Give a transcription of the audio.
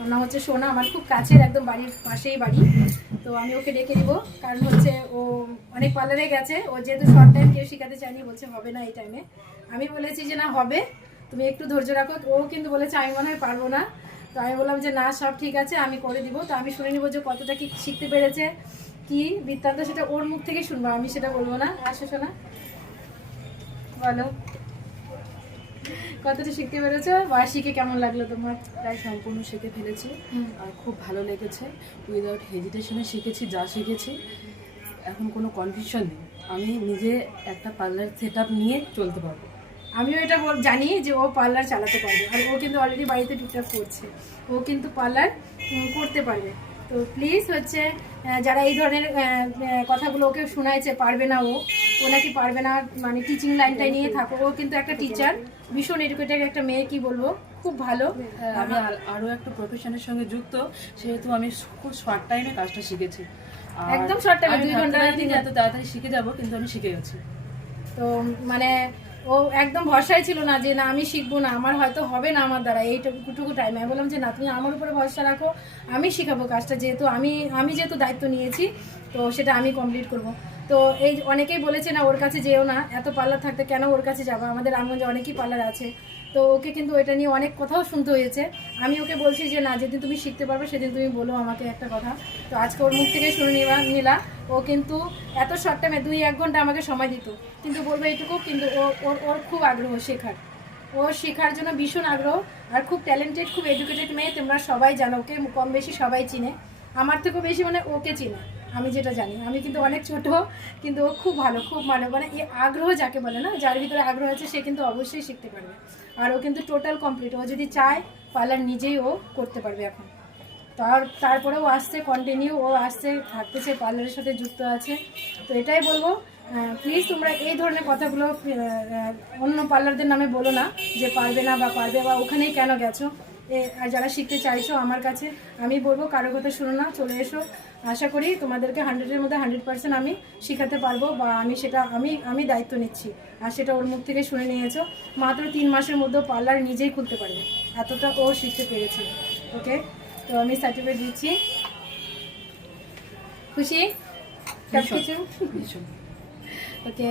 ওর নাম হচ্ছে সোনা, আমার খুব কাছের, একদম বাড়ির পাশেই বাড়ি। তো আমি ওকে ডেকে দিব, কারণ হচ্ছে ও অনেক পার্লারে গেছে, ও যেহেতু শর্ট টাইম কেউ শেখাতে চায়নি, বলছে হবে না এই টাইমে। আমি বলেছি যে না হবে, তুমি একটু ধৈর্য রাখো। ও কিন্তু বলেছে আমি মনে হয় পারবো না। তো আমি বললাম যে না, সব ঠিক আছে, আমি করে দিব। তো আমি শুনে নিব যে কতটা কি শিখতে পেরেছে, কি বৃত্তান্ত, সেটা ওর মুখ থেকে শুনবো, আমি সেটা বলবো না। আসো সোনা, বলো কতটা শিখতে পেরেছো, বা শিখে কেমন লাগলো তোমার? প্রায় সম্পূর্ণ শিখে ফেলেছি আর খুব ভালো লেগেছে। উইদাউট হেজিটেশনে শিখেছি, যা শিখেছি এখন কোনো কনফিউশন নেই। আমি নিজে একটা পার্লার সেট আপ নিয়ে চলতে পারবো। আমিও এটা জানি যে ও পার্লার চালাতে পারবে, আর ও কিন্তু অলরেডি বাড়িতে টুকটাক করছে, ও কিন্তু পার্লার করতে পারবে। তো প্লিজ হচ্ছে যারা এই ধরনের কথাগুলো ওকে শোনাইছে পারবে না, ও নাকি পারবে না, মানে টিচিং লাইনটাই নিয়ে থাকো। ও কিন্তু একটা টিচার, ভীষণ এডুকেটেড একটা মেয়ে, কি বলবো, খুব ভালো। আমি আরও একটা প্রফেশনের সঙ্গে যুক্ত, সেহেতু আমি খুব শর্ট টাইমে কাজটা শিখেছি। একদম শর্ট টাইমে 2 ঘন্টা এত তাড়াতাড়ি শিখে যাবো, কিন্তু আমি শিখে গেছি। তো মানে ও একদম ভরসাই ছিল না যে না আমি শিখবো না, আমার হয়তো হবে না আমার দ্বারা এইটুকু টাইমে। আমি বললাম যে না, তুমি আমার উপরে ভরসা রাখো, আমি শিখাবো কাজটা, যেহেতু আমি যেহেতু দায়িত্ব নিয়েছি, তো সেটা আমি কমপ্লিট করব। তো এই অনেকেই বলেছে না ওর কাছে যেও না, এত পার্লার থাকতে কেন ওর কাছে যাবো, আমাদের রামগঞ্জে অনেকই পার্লার আছে। তো ওকে কিন্তু এটা নিয়ে অনেক কথাও শুনতে হয়েছে। আমি ওকে বলছি যে না, যেদিন তুমি শিখতে পারবে সেদিন তুমি বলো আমাকে একটা কথা। তো আজকে ওর মুখ থেকে শুনে নিলা, ও কিন্তু এত শর্ট টাইমে 2-1 ঘন্টা আমাকে সময় দিত, কিন্তু বলবো এইটুকু, কিন্তু ওর খুব আগ্রহ শেখার, ও শেখার জন্য ভীষণ আগ্রহ। আর খুব ট্যালেন্টেড, খুব এডুকেটেড মেয়ে, তোমরা সবাই জানো ওকে, কম বেশি সবাই চিনে, আমার থেকেও বেশি মানে ওকে চিনে, আমি যেটা জানি। আমি কিন্তু অনেক ছোট, কিন্তু ও খুব ভালো, খুব মানে এই আগ্রহ যাকে বলে না, যার ভিতরে আগ্রহ আছে সে কিন্তু অবশ্যই শিখতে পারবে। আর ও কিন্তু টোটাল কমপ্লিট, ও যদি চায় পার্লার নিজেই ও করতে পারবে এখন। তারপরেও আসছে, কন্টিনিউ ও আসছে, থাকতেছে, পার্লারের সাথে যুক্ত আছে। তো এটাই বলবো, প্লিজ তোমরা এই ধরনের কথাগুলো অন্য পার্লারদের নামে বলো না যে পারবে না বা পারবে, বা ওখানেই কেন গেছো। আর যারা শিখতে চাইছো আমার কাছে, আমি বলবো কারো কথা শুনো না, চলে এসো। আশা করি তোমাদেরকে 100-এর মধ্যে 100% আমি শেখাতে পারবো, বা আমি সেটা আমি দায়িত্ব নিচ্ছি। আর সেটা ওর মুখ থেকে শুনে নিয়েছো, মাত্র 3 মাসের মধ্যে পার্লার নিজেই খুলতে পারবে, এতটা ও শিখতে পেরেছে। ওকে, তো আমি সার্টিফিকেট দিচ্ছি। খুশি সব কিছু? ওকে।